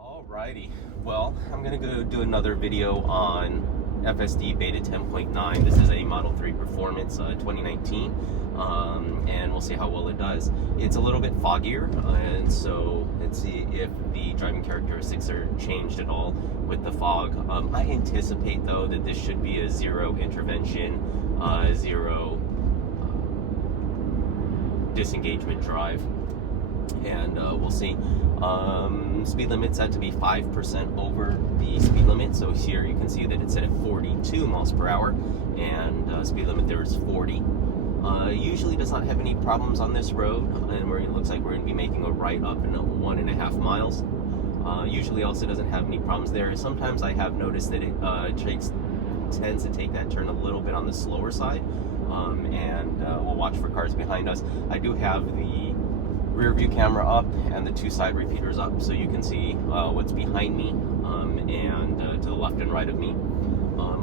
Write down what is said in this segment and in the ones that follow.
Alrighty, well, I'm gonna go do another video on FSD Beta 10.9. This is a Model 3 Performance 2019, and we'll see how well it does. It's a little bit foggier, and so let's see if the driving characteristics are changed at all with the fog. I anticipate though that this should be a zero intervention, zero disengagement drive, and we'll see. Speed limit set to be 5% over the speed limit, so here you can see that it's set at 42 miles per hour, and speed limit there is 40. Usually does not have any problems on this road, and where it looks like we're going to be making a right up in 1.5 miles. Usually also doesn't have any problems there. Sometimes I have noticed that it tends to take that turn a little bit on the slower side, and we'll watch for cars behind us. I do have the rear view camera up and the two side repeaters up, so you can see what's behind me and to the left and right of me.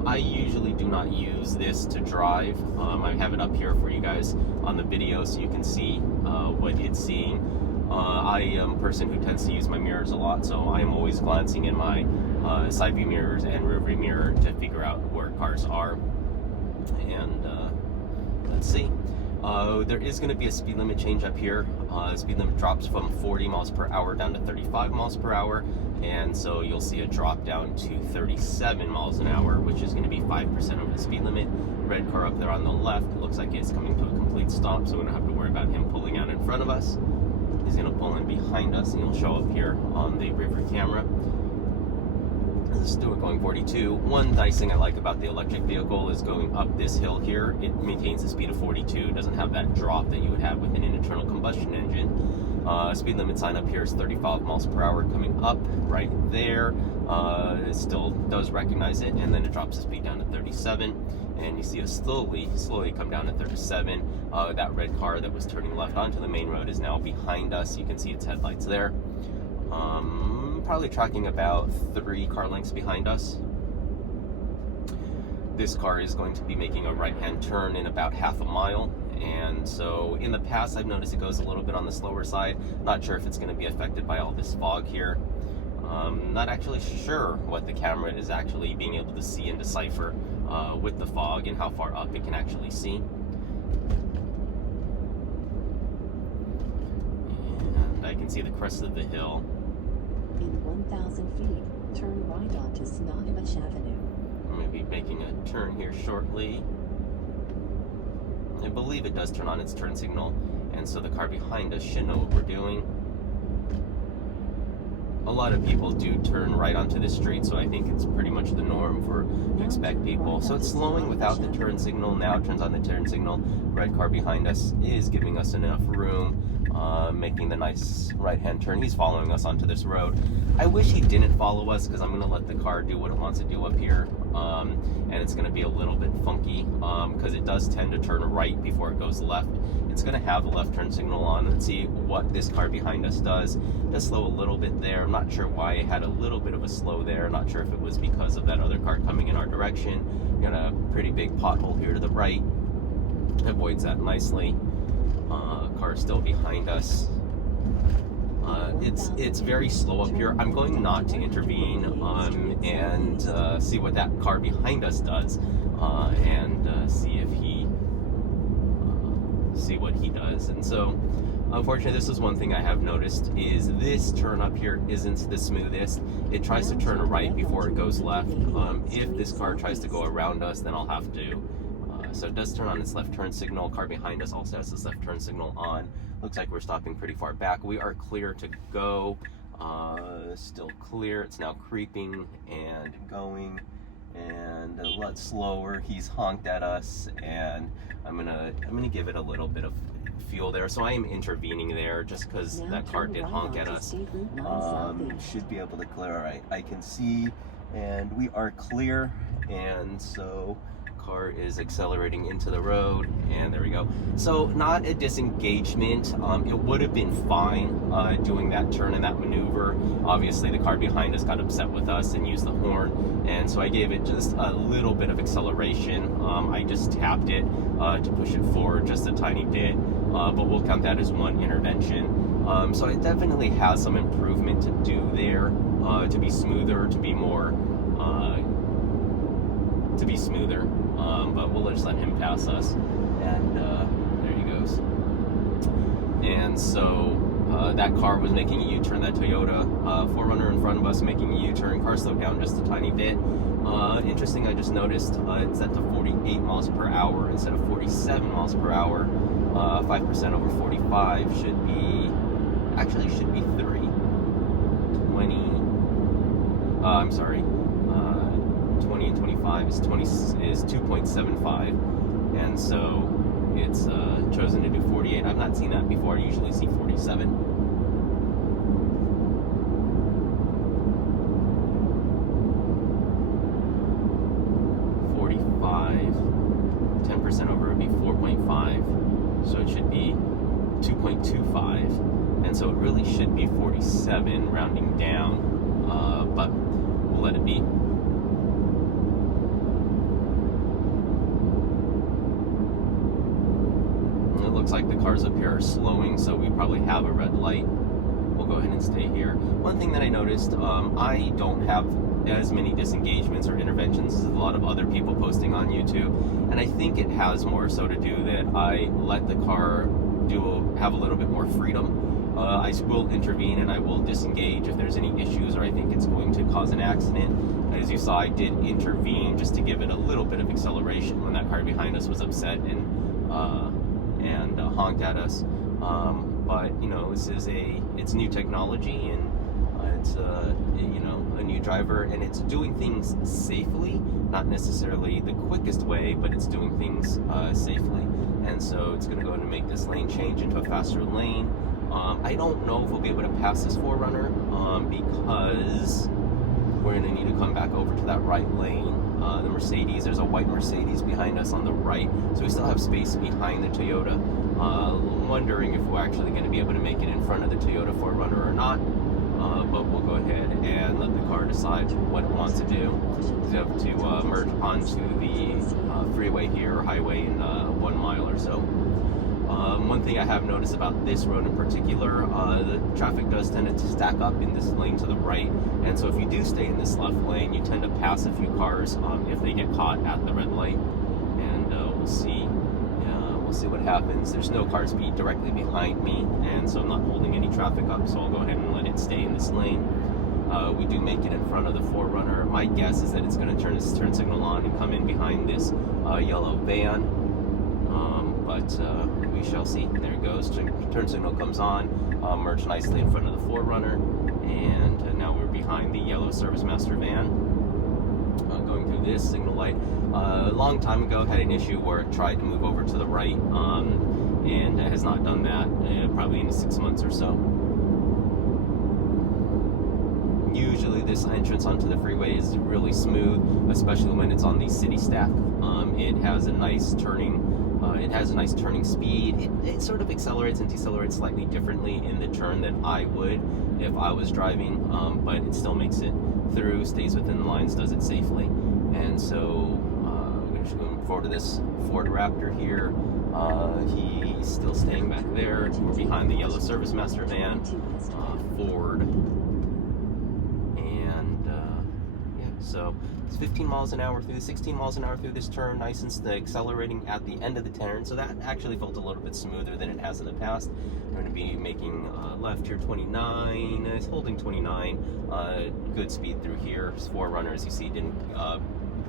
I usually do not use this to drive. I have it up here for you guys on the video so you can see what it's seeing. I am a person who tends to use my mirrors a lot, so I am always glancing in my side view mirrors and rear view mirror to figure out where cars are. And let's see. There is going to be a speed limit change up here. Speed limit drops from 40 miles per hour down to 35 miles per hour, and so you'll see a drop down to 37 miles an hour, which is going to be 5% over the speed limit. Red car up there on the left, it looks like it's coming to a complete stop, so we don't have to worry about him pulling out in front of us. He's going to pull in behind us, and he'll show up here on the rear view camera. This is Stuart going 42. One nice thing I like about the electric vehicle is going up this hill here, it maintains a speed of 42. It doesn't have that drop that you would have with an internal combustion engine. Speed limit sign up here is 35 miles per hour coming up right there. It still does recognize it, and then it drops the speed down to 37, and you see it slowly come down to 37. That red car that was turning left onto the main road is now behind us. You can see its headlights there. Probably tracking about 3 car lengths behind us. This car is going to be making a right-hand turn in about half a mile, and so in the past I've noticed it goes a little bit on the slower side. Not sure if it's going to be affected by all this fog here. Not actually sure what the camera is actually being able to see and decipher with the fog and how far up it can actually see. And I can see the crest of the hill. In 1,000 feet, turn right onto Snohomish Avenue. I'm going to be making a turn here shortly. I believe it does turn on its turn signal, and so the car behind us should know what we're doing. A lot of people do turn right onto the street, so I think it's pretty much the norm for to expect people. So it's slowing without the turn signal. Now it turns on the turn signal. Red car behind us is giving us enough room, making the nice right-hand turn. He's following us onto this road. I wish he didn't follow us, because I'm going to let the car do what it wants to do up here, and it's going to be a little bit funky, because it does tend to turn right before it goes left. It's going to have the left turn signal on. Let's see what this car behind us does. It does slow a little bit there. I'm not sure why it had a little bit of a slow there. Not sure if it was because of that other car coming in our direction. Got a pretty big pothole here to the right. Avoids that nicely. Car still behind us. It's very slow up here. I'm going not to intervene and see what that car behind us does, and see what he does. And so unfortunately, this is one thing I have noticed, is this turn up here isn't the smoothest. It tries to turn right before it goes left. If this car tries to go around us, then I'll have to. So it does turn on its left turn signal. Car behind us also has its left turn signal on. Looks like we're stopping pretty far back. We are clear to go. Still clear. It's now creeping and going, and a lot slower. He's honked at us, and I'm gonna give it a little bit of fuel there. So I am intervening there just because that car did honk at us. Should be able to clear. All right, I can see, and we are clear, and so car is accelerating into the road, and there we go. So not a disengagement. It would have been fine doing that turn and that maneuver. Obviously the car behind us got upset with us and used the horn, and so I gave it just a little bit of acceleration. I just tapped it to push it forward just a tiny bit, but we'll count that as one intervention. So it definitely has some improvement to do there, to be smoother, to be more, but we'll just let him pass us, and there he goes. And so that car was making a U-turn, that Toyota 4Runner in front of us making a U-turn. Car slowed down just a tiny bit. Interesting, I just noticed it's set to 48 miles per hour instead of 47 miles per hour. 5% over 45 should be 3. 20 and 25 is 2.75, and so it's chosen to do 48. I've not seen that before. I usually see 47. Over would be 4.5, so it should be 2.25, and so it really should be 47, rounding down, but we'll let it be. It looks like the cars up here are slowing, so we probably have a red light. We'll go ahead and stay here. One thing that I noticed, I don't have as many disengagements or interventions as a lot of other people posting on YouTube, and I think it has more so to do that I let the car have a little bit more freedom. I will intervene and I will disengage if there's any issues or I think it's going to cause an accident. As you saw, I did intervene just to give it a little bit of acceleration when that car behind us was upset and honked at us. But you know, it's new technology, and it's a new driver, and it's doing things safely, not necessarily the quickest way, but it's doing things safely. And so it's going to go ahead and make this lane change into a faster lane. I don't know if we'll be able to pass this 4Runner because we're going to need to come back over to that right lane. The Mercedes, there's a white Mercedes behind us on the right, so we still have space behind the Toyota. Wondering if we're actually going to be able to make it in front of the Toyota 4Runner or not. But we'll go ahead and let the car decide what it wants to do. We have to merge onto the freeway here, or highway, in 1 mile or so. One thing I have noticed about this road in particular, the traffic does tend to stack up in this lane to the right, and so if you do stay in this left lane, you tend to pass a few cars if they get caught at the red light, and we'll see what happens. There's no car speed directly behind me, and so I'm not holding any traffic up, so I'll go ahead and let it stay in this lane. We do make it in front of the 4Runner. My guess is that it's going to turn its turn signal on and come in behind this yellow van, but we shall see. There it goes. Turn signal comes on, merge nicely in front of the 4Runner, and now we're behind the yellow Service Master van. Going through this signal light. A long time ago, had an issue where it tried to move over to the right, and it has not done that probably in 6 months or so. Usually this entrance onto the freeway is really smooth, especially when it's on the city stack. It has a nice turning speed. It sort of accelerates and decelerates slightly differently in the turn than I would if I was driving, but it still makes it through, stays within the lines, does it safely. And so we're just going forward to this Ford Raptor here. He's still staying back there. We're behind the yellow Service Master van, Ford. So it's 15 miles an hour through, 16 miles an hour through this turn, nice and accelerating at the end of the turn. So that actually felt a little bit smoother than it has in the past. I'm going to be making left here 29, it's holding 29, good speed through here. 4Runner, as you see, didn't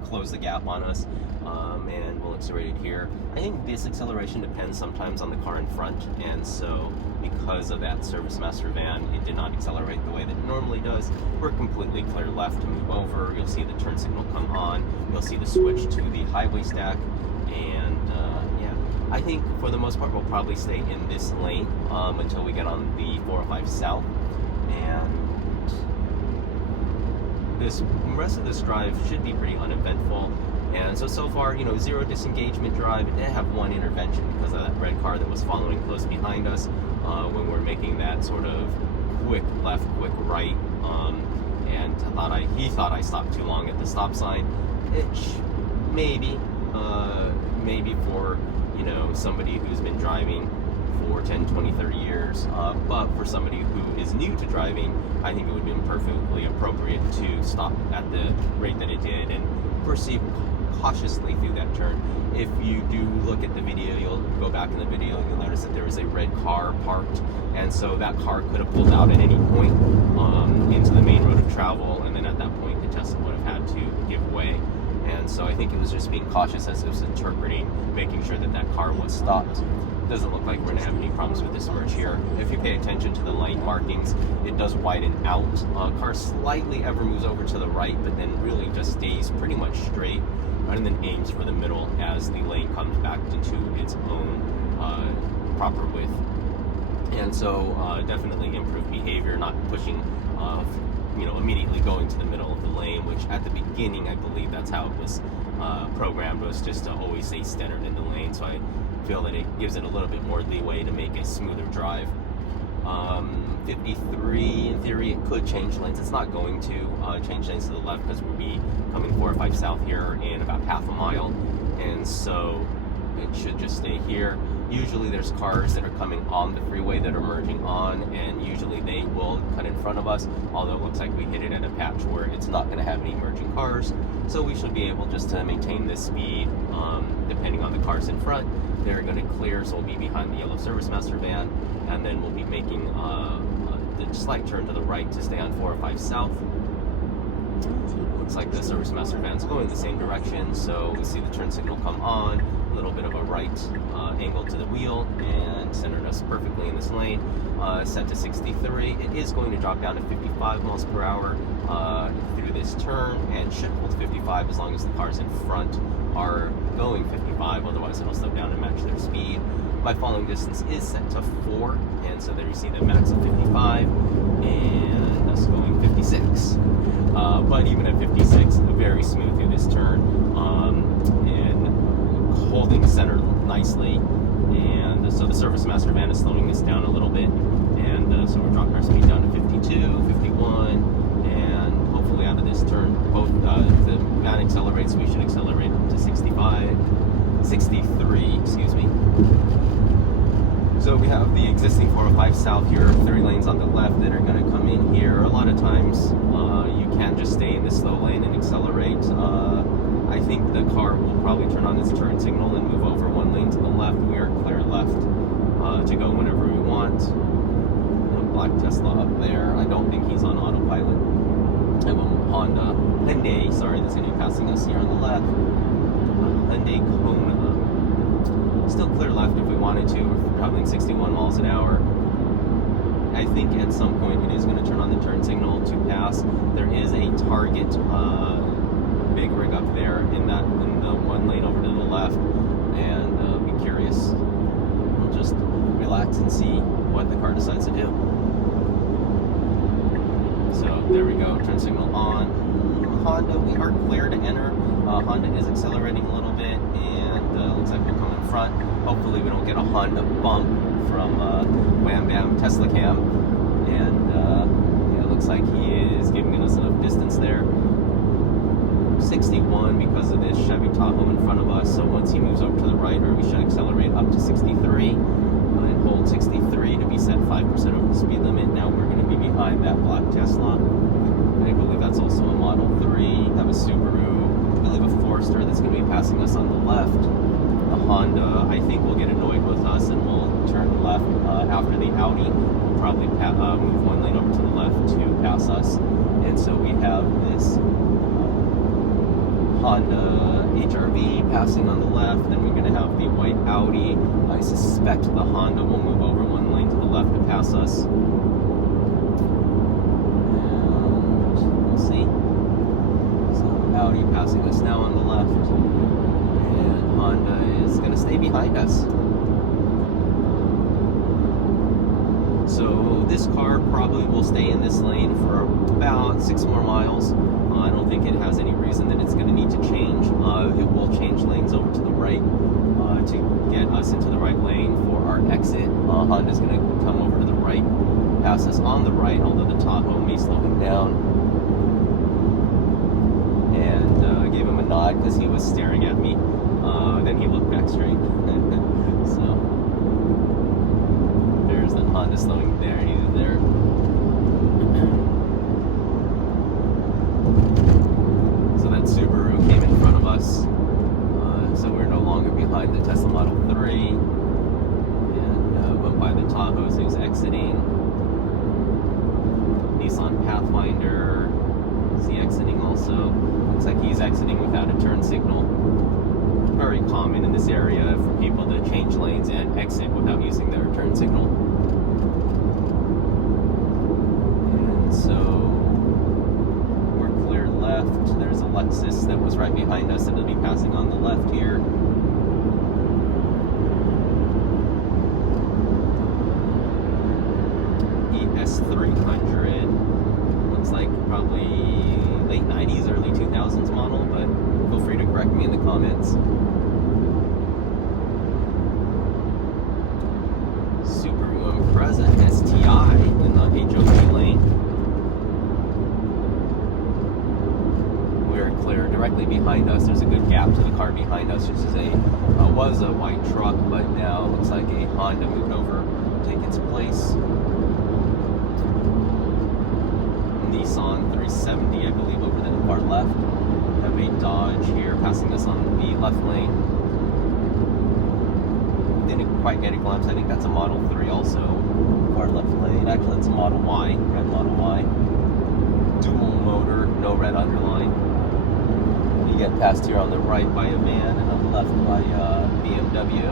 close the gap on us, and we'll accelerate it here. I think this acceleration depends sometimes on the car in front, and so because of that Service Master van, it did not accelerate the way that it normally does. We're completely clear left to move over. You'll see the turn signal come on. You'll see the switch to the highway stack, and yeah, I think for the most part we'll probably stay in this lane until we get on the 405 South, and this rest of this drive should be pretty uneventful. And so far, you know, 0 disengagement drive. It did have 1 intervention because of that red car that was following close behind us when we're making that sort of quick left, quick right, and he thought I stopped too long at the stop sign. Maybe for, you know, somebody who's been driving for 10, 20, 30 years. But for somebody who is new to driving, I think it would have been perfectly appropriate to stop at the rate that it did and proceed cautiously through that turn. If you do look at the video, you'll go back in the video, you'll notice that there was a red car parked, and so that car could have pulled out at any point into the main road of travel, and then at that point the Tesla would have had to give way. And so I think it was just being cautious as it was interpreting, making sure that that car was stopped. Doesn't look like we're going to have any problems with this merge here. If you pay attention to the lane markings, it does widen out. Car slightly ever moves over to the right, but then really just stays pretty much straight, and then aims for the middle as the lane comes back into its own proper width. And so definitely improved behavior, not pushing, immediately going to the middle of the lane, which at the beginning, I believe that's how it was programmed, was just to always stay centered in the lane. So I feel that it gives it a little bit more leeway to make a smoother drive. 53, in theory, it could change lanes. It's not going to change lanes to the left because we'll be coming 405 south here in about half a mile, and so it should just stay here. Usually there's cars that are coming on the freeway that are merging on, and usually they will cut in front of us, although it looks like we hit it at a patch where it's not going to have any merging cars, so we should be able just to maintain this speed depending on the cars in front. They're going to clear, so we'll be behind the yellow Service Master van, and then we'll be making the slight turn to the right to stay on 405 south. Looks like the Service Master van's going the same direction, so we see the turn signal come on, a little bit of a right angle to the wheel, and centered us perfectly in this lane. Set to 63. It is going to drop down to 55 miles per hour through this turn, and should hold 55 as long as the cars in front are going 55, otherwise it'll slow down and match their speed. My following distance is set to 4, and so there you see the max of 55, and us going 56. But even at 56, very smooth through this turn, and holding center nicely. And so the Service Master van is slowing this down a little bit, and so we're dropping our speed down to 52, 51, and hopefully out of this turn, both the van accelerates, we should accelerate to 63, excuse me. So we have the existing 405 south here, 3 lanes on the left that are going to come in here. A lot of times you can just stay in the slow lane and accelerate. I think the car will probably turn on its turn signal and move over 1 lane to the left. We are clear left to go whenever we want. Black Tesla up there. I don't think he's on autopilot. I have a Hyundai, sorry, that's going to be passing us here on the left. Hyundai Kona. Still clear left if we wanted to. We're traveling 61 miles an hour. I think at some point it is going to turn on the turn signal to pass. There is a Target big rig up there in the 1 lane over to the left, and be curious. We'll just relax and see what the car decides to do. So there we go, turn signal on. Honda, we are clear to enter. Honda is accelerating a little bit, and looks like we're coming in front. Hopefully we don't get a Honda bump from Wham Bam Tesla Cam. And it looks like he is giving us enough distance there. 61 because of this Chevy Tahoe in front of us, so once he moves over to the right, or we should accelerate up to 63 and hold 63 to be set 5% over the speed limit. Now we're going to be behind that black Tesla. I believe that's also a Model 3. That was Subaru. I believe a Forester that's going to be passing us on the left. The Honda, I think, will get annoyed with us and will turn left after the Audi. We'll probably move 1 lane over to the left to pass us. And so we have this Honda HR-V passing on the left, then we're going to have the white Audi. I suspect the Honda will move over 1 lane to the left to pass us. And we'll see. So Audi passing us now on the left, and Honda is going to stay behind us. So this car probably will stay in this lane for about 6 more miles. I don't think it has any reason that it's going to need to change. It will change lanes over to the right to get us into the right lane for our exit. Honda's going to come over to the right, pass us on the right, although the Tahoe may slow him down. And I gave him a nod because he was staring at me. Then he looked back straight. So Honda slowing there, either there. So that Subaru came in front of us. So we're no longer behind the Tesla Model 3. And went by the Tahoe, so he was exiting. Nissan Pathfinder, is he exiting also? Looks like he's exiting without a turn signal. Very common in this area for people to change lanes and exit without using their turn signal. And so we're clear left. There's a Lexus that was right behind us, and it'll be passing on the left here. ES300 looks like probably late 90s, early 2000s model, but feel free to correct me in the comments. Subaru Impreza STI in the HOV lane. We're clear directly behind us. There's a good gap to the car behind us, which is was a white truck, but now looks like a Honda moved over to take its place. Nissan 370, I believe, over the far left. We have a Dodge here passing us on the left lane. Didn't quite get a glimpse. I think that's a Model 3 also. Far left lane. Actually, it's a Model Y. Red Model Y. Dual motor, no red underline. You get passed here on the right by a van and on the left by BMW.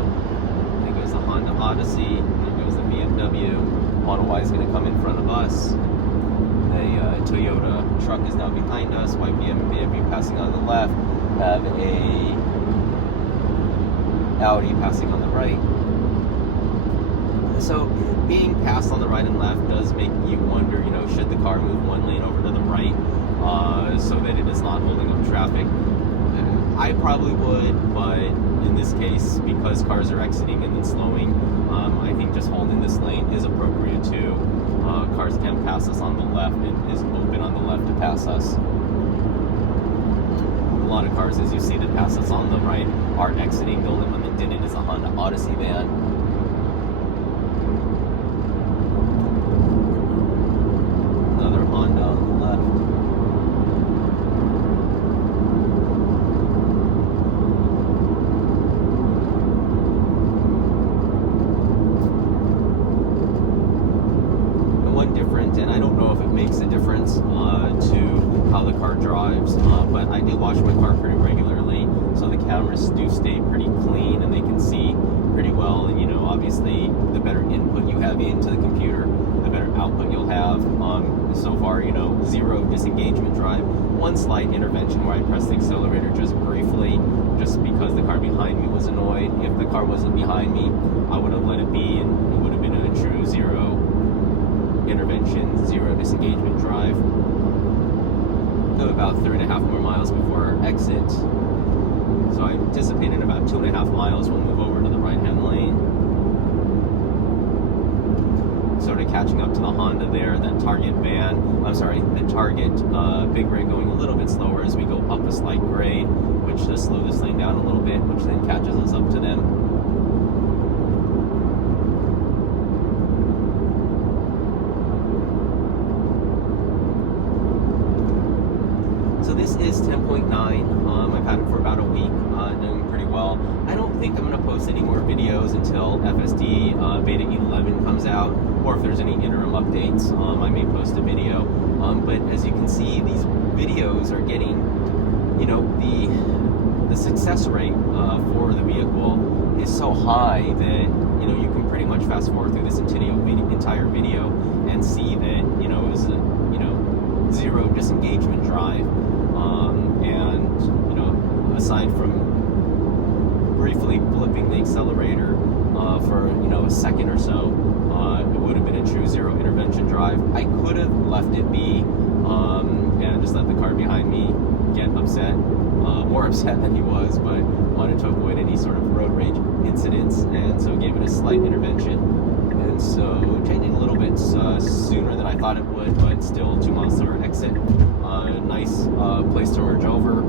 There goes the Honda Odyssey. There goes the BMW. Model Y is going to come in front of us. A Toyota truck is now behind us. White BMW passing on the left. Have a Audi passing on the right. So being passed on the right and left does make you wonder, should the car move one lane over to the right so that it is not holding up traffic? I probably would, but in this case, because cars are exiting and then slowing, I think just holding this lane is appropriate too. Cars can pass us on the left. It is open on the left to pass us. A lot of cars, as you see, that pass us on the right are exiting. The only one that didn't is a Honda Odyssey van. Another Honda on the left. And I don't know if it makes a difference to how the car drives, but I do wash my car pretty regularly, so the cameras do stay pretty clean and they can see pretty well. And obviously, the better input you have into the computer, the better output you'll have. So far, zero disengagement drive. One slight intervention where I pressed the accelerator just briefly, just because the car behind me was annoyed. If the car wasn't behind me, I would have let it be, and it would have been a true zero intervention, zero disengagement drive. Go about 3.5 more miles before our exit. So I anticipate in about 2.5 miles we'll move over to the right-hand lane. Sort of catching up to the Honda there. That Target van, the Target big rig going a little bit slower as we go up a slight grade, which does slow this lane down a little bit, which then catches us up to them. So this is 10.9. I've had it for about a week, doing pretty well. I don't think I'm going to post any more videos until FSD Beta 11 comes out, or if there's any interim updates, I may post a video. But as you can see, these videos are getting, the success rate for the vehicle is so high that, you can pretty much fast forward through this entire video and see that, it was a, zero disengagement drive. And aside from briefly blipping the accelerator for a second or so, it would have been a true zero intervention drive. I could have left it be and just let the car behind me get upset, more upset than he was, but wanted to avoid any sort of road rage incidents, and so gave it a slight intervention. And so changing a little bit sooner than I thought it would, but still 2 miles to our exit. Nice place to merge over.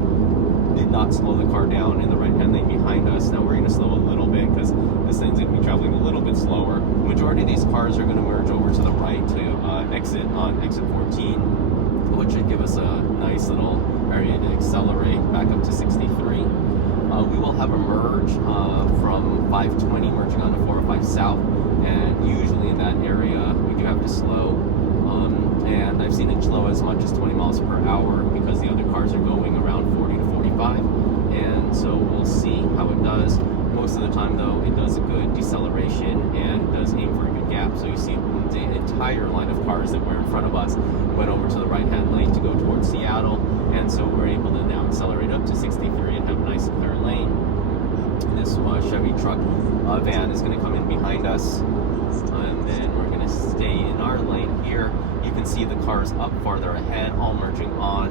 The did not slow the car down in the right-hand lane behind us. Now we're going to slow a little bit because this thing's going to be traveling a little bit slower. The majority of these cars are going to merge over to the right to exit on exit 14, which should give us a nice little area to accelerate back up to 63. We will have a merge from 520 merging onto 405 South, and usually in that area we do have to slow. And I've seen it slow as much as 20 miles per hour because the other cars are going around 40 to 45, and so we'll see how it does. Most of the time though, it does a good deceleration and does aim for a good gap. So you see the entire line of cars that were in front of us went over to the right-hand lane to go towards Seattle, and so we're able to now accelerate up to 63 and have a nice clear lane. This Chevy truck van is going to come in behind us, and then we're going to stay in our lane here. You can see the cars up farther ahead, all merging on,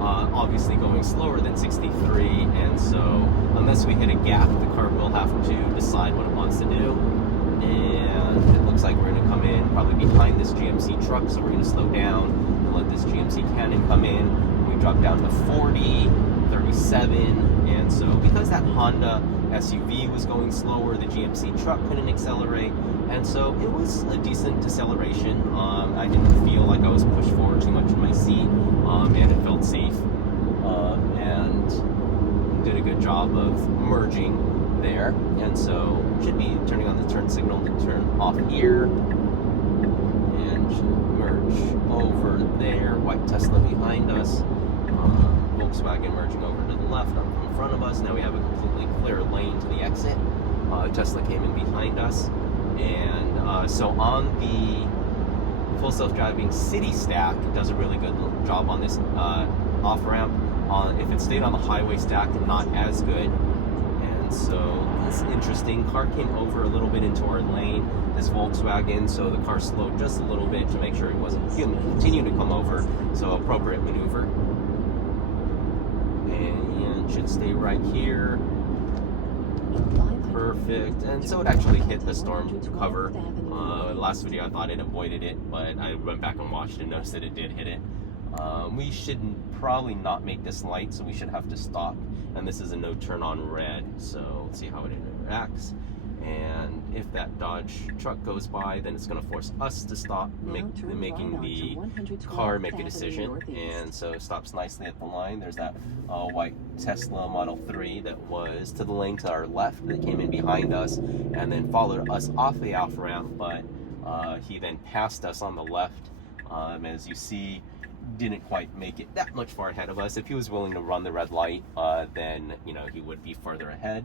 obviously going slower than 63, and so unless we hit a gap, the car will have to decide what it wants to do. And it looks like we're going to come in probably behind this GMC truck, so we're going to slow down and let this GMC Cannon come in. We drop down to 40, 37, and so because that Honda SUV was going slower, the GMC truck couldn't accelerate, and so it was a decent deceleration. I didn't feel like I was pushed forward too much in my seat, and it felt safe, and did a good job of merging there, and so should be turning on the turn signal to turn off here, and should merge over there. White Tesla behind us, Volkswagen merging over to the left in front of us. Now we have a completely clear lane to the exit. Tesla came in behind us, and so on the full self-driving city stack, it does a really good job on this off-ramp. If it stayed on the highway stack, not as good. And so it's interesting. Car came over a little bit into our lane, this Volkswagen, so the car slowed just a little bit to make sure it wasn't continuing to come over, so appropriate maneuver. And should stay right here. Perfect. And so it actually hit the storm cover. Last video I thought it avoided it, but I went back and watched and noticed that it did hit it. We should probably not make this light, so we should have to stop. And this is a no turn on red, so let's see how it interacts. And if that Dodge truck goes by, then it's going to force us to stop, making the car make a decision. And so it stops nicely at the line. There's that white Tesla Model 3 that was to the lane to our left that came in behind us and then followed us off the off ramp, but he then passed us on the left. As you see, didn't quite make it that much far ahead of us. If he was willing to run the red light, then he would be further ahead.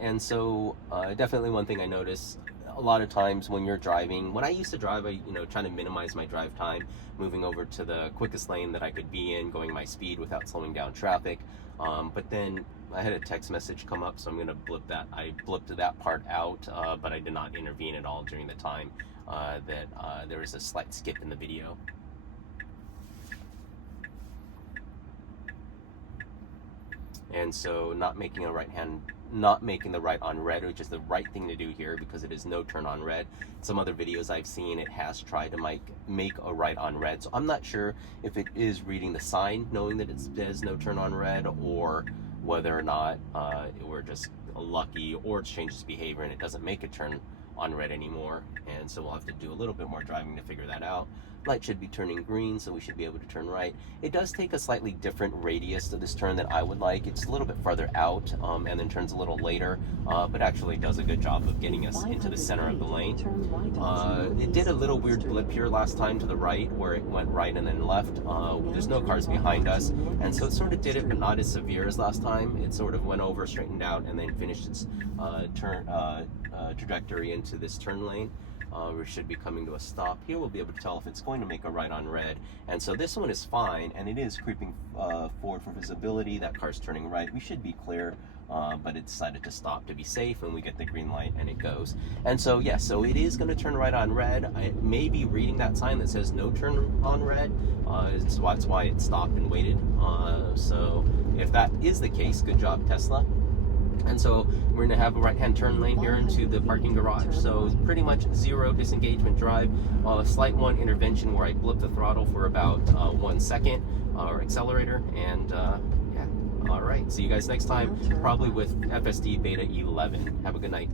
And so definitely one thing I noticed a lot of times when you're driving, when I used to drive, I trying to minimize my drive time, moving over to the quickest lane that I could be in, going my speed without slowing down traffic. But then I had a text message come up, so I'm going to blip that. I blipped that part out, but I did not intervene at all during the time that there was a slight skip in the video. And so not making the right on red, which is the right thing to do here because it is no turn on red. Some other videos I've seen, it has tried to make a right on red. So I'm not sure if it is reading the sign, knowing that it says no turn on red, or whether or not we're just lucky, or it's changed its behavior and it doesn't make a turn on red anymore. And so we'll have to do a little bit more driving to figure that out. Light should be turning green, so we should be able to turn right. It does take a slightly different radius to this turn than I would like. It's a little bit farther out, and then turns a little later, but actually does a good job of getting us into the center of the lane. It did a little weird blip here last time to the right, where it went right and then left. There's no cars behind us, and so it sort of did it, but not as severe as last time. It sort of went over, straightened out, and then finished its trajectory into this turn lane. We should be coming to a stop. Here we'll be able to tell if it's going to make a right on red. And so this one is fine, and it is creeping forward for visibility. That car's turning right. We should be clear, but it decided to stop to be safe, and we get the green light and it goes. And so yes, so it is going to turn right on red. It may be reading that sign that says no turn on red. That's why it stopped and waited. So if that is the case, good job, Tesla. And so we're going to have a right-hand turn lane here into the parking garage. So pretty much zero disengagement drive. A slight one intervention where I blip the throttle for about 1 second, or accelerator, and All right. See you guys next time, Now turn probably right. with FSD beta 11. Have a good night.